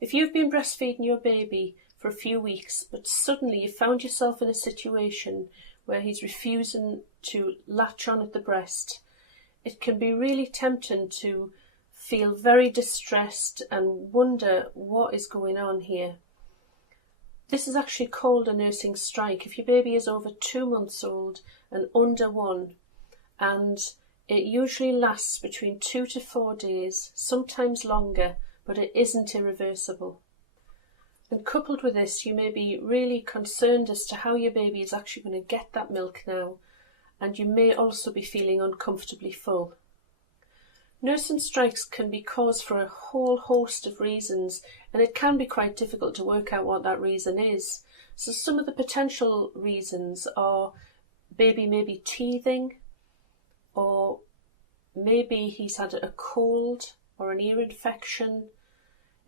If you've been breastfeeding your baby for a few weeks, but suddenly you found yourself in a situation where he's refusing to latch on at the breast, it can be really tempting to feel very distressed and wonder what is going on here. This is actually called a nursing strike. If your baby is over 2 months old and under 1, and it usually lasts between 2 to 4 days, sometimes longer, but it isn't irreversible. And coupled with this, you may be really concerned as to how your baby is actually going to get that milk now, and you may also be feeling uncomfortably full. Nursing strikes can be caused for a whole host of reasons, and it can be quite difficult to work out what that reason is. So some of the potential reasons are baby may be teething, or maybe he's had a cold or an ear infection.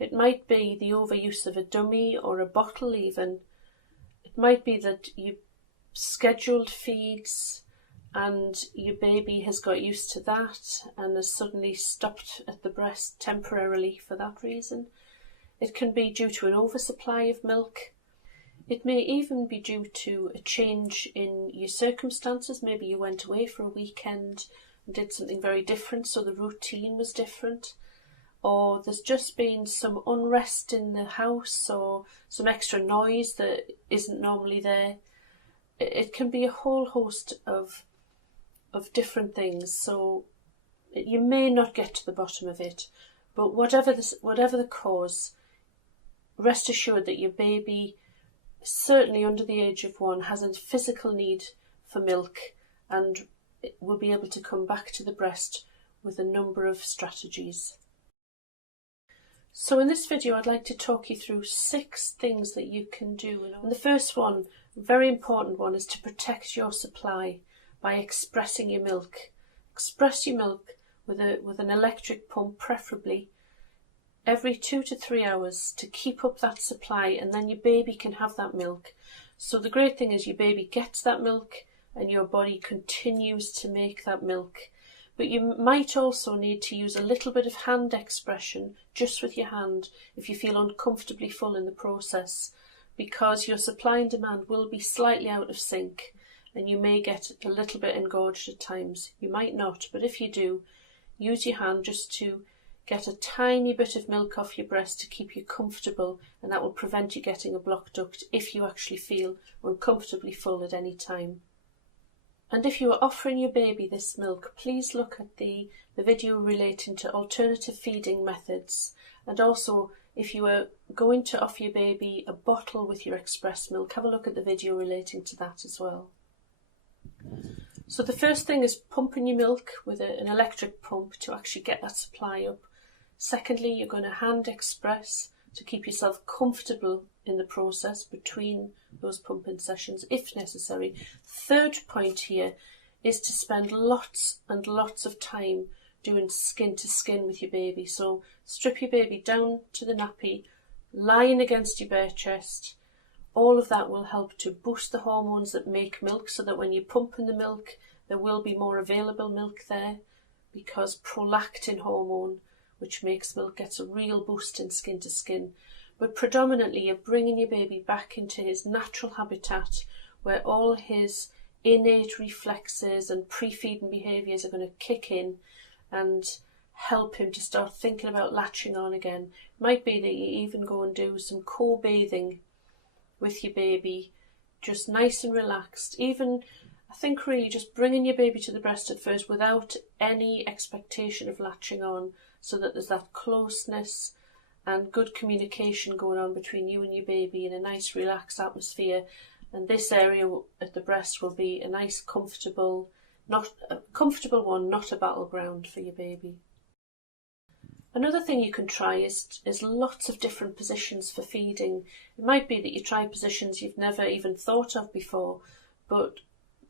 It might be the overuse of a dummy or a bottle even. It might be that you scheduled feeds and your baby has got used to that and has suddenly stopped at the breast temporarily for that reason. It can be due to an oversupply of milk. It may even be due to a change in your circumstances. Maybe you went away for a weekend and did something very different, so the routine was different. Or there's just been some unrest in the house or some extra noise that isn't normally there. It can be a whole host of different things, so you may not get to the bottom of it, but whatever the cause, rest assured that your baby, certainly under the age of 1, has a physical need for milk and will be able to come back to the breast with a number of strategies. So in this video I'd like to talk you through 6 things that you can do. And the first one, a very important one, is to protect your supply by expressing your milk. Express your milk with an electric pump, preferably every 2 to 3 hours, to keep up that supply, and then your baby can have that milk. So the great thing is your baby gets that milk and your body continues to make that milk. But you might also need to use a little bit of hand expression, just with your hand, if you feel uncomfortably full in the process, because your supply and demand will be slightly out of sync and you may get a little bit engorged at times. You might not, but if you do, use your hand just to get a tiny bit of milk off your breast to keep you comfortable, and that will prevent you getting a blocked duct if you actually feel uncomfortably full at any time. And if you are offering your baby this milk, please look at the video relating to alternative feeding methods. And also, if you are going to offer your baby a bottle with your express milk, have a look at the video relating to that as well. So the first thing is pumping your milk with an electric pump to actually get that supply up. Secondly, you're going to hand express to keep yourself comfortable in the process between those pumping sessions if necessary. Third point here is to spend lots and lots of time doing skin to skin with your baby. So strip your baby down to the nappy, lying against your bare chest. All of that will help to boost the hormones that make milk, so that when you're pumping the milk, there will be more available milk there, because prolactin hormone, which makes milk, gets a real boost in skin to skin. But predominantly you're bringing your baby back into his natural habitat, where all his innate reflexes and pre-feeding behaviours are going to kick in and help him to start thinking about latching on again. It might be that you even go and do some co-bathing with your baby, just nice and relaxed. Even, I think, really just bringing your baby to the breast at first without any expectation of latching on, so that there's that closeness and good communication going on between you and your baby in a nice relaxed atmosphere. And this area at the breast will be a nice comfortable one, not a battleground for your baby. Another thing you can try is lots of different positions for feeding. It might be that you try positions you've never even thought of before, but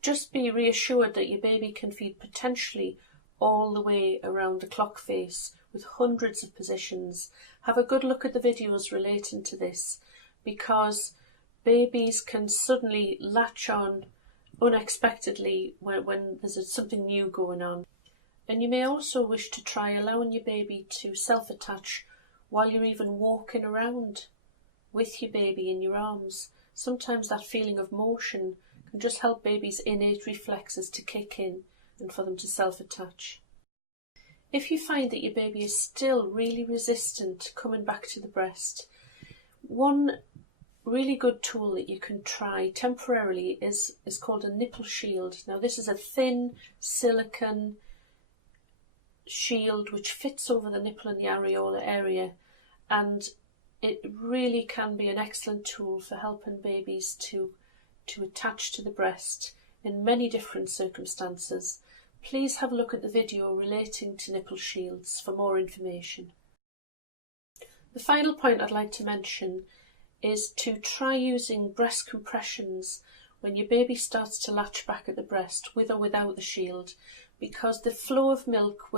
just be reassured that your baby can feed potentially all the way around the clock face with hundreds of positions. Have a good look at the videos relating to this, because babies can suddenly latch on unexpectedly when there's something new going on. And you may also wish to try allowing your baby to self-attach while you're even walking around with your baby in your arms. Sometimes that feeling of motion can just help babies' innate reflexes to kick in and for them to self-attach. If you find that your baby is still really resistant to coming back to the breast, one really good tool that you can try temporarily is called a nipple shield. Now this is a thin silicone shield which fits over the nipple and the areola area, and it really can be an excellent tool for helping babies to attach to the breast in many different circumstances. Please have a look at the video relating to nipple shields for more information. The final point I'd like to mention is to try using breast compressions when your baby starts to latch back at the breast, with or without the shield, because the flow of milk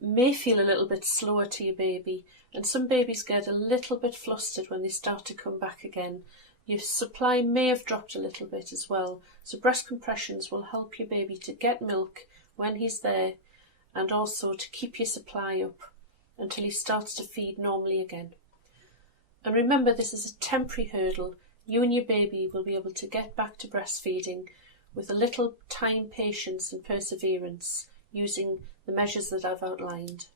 may feel a little bit slower to your baby, and some babies get a little bit flustered when they start to come back again. Your supply may have dropped a little bit as well, so breast compressions will help your baby to get milk when he's there, and also to keep your supply up until he starts to feed normally again. And remember, this is a temporary hurdle. You and your baby will be able to get back to breastfeeding with a little time, patience and perseverance, using the measures that I've outlined.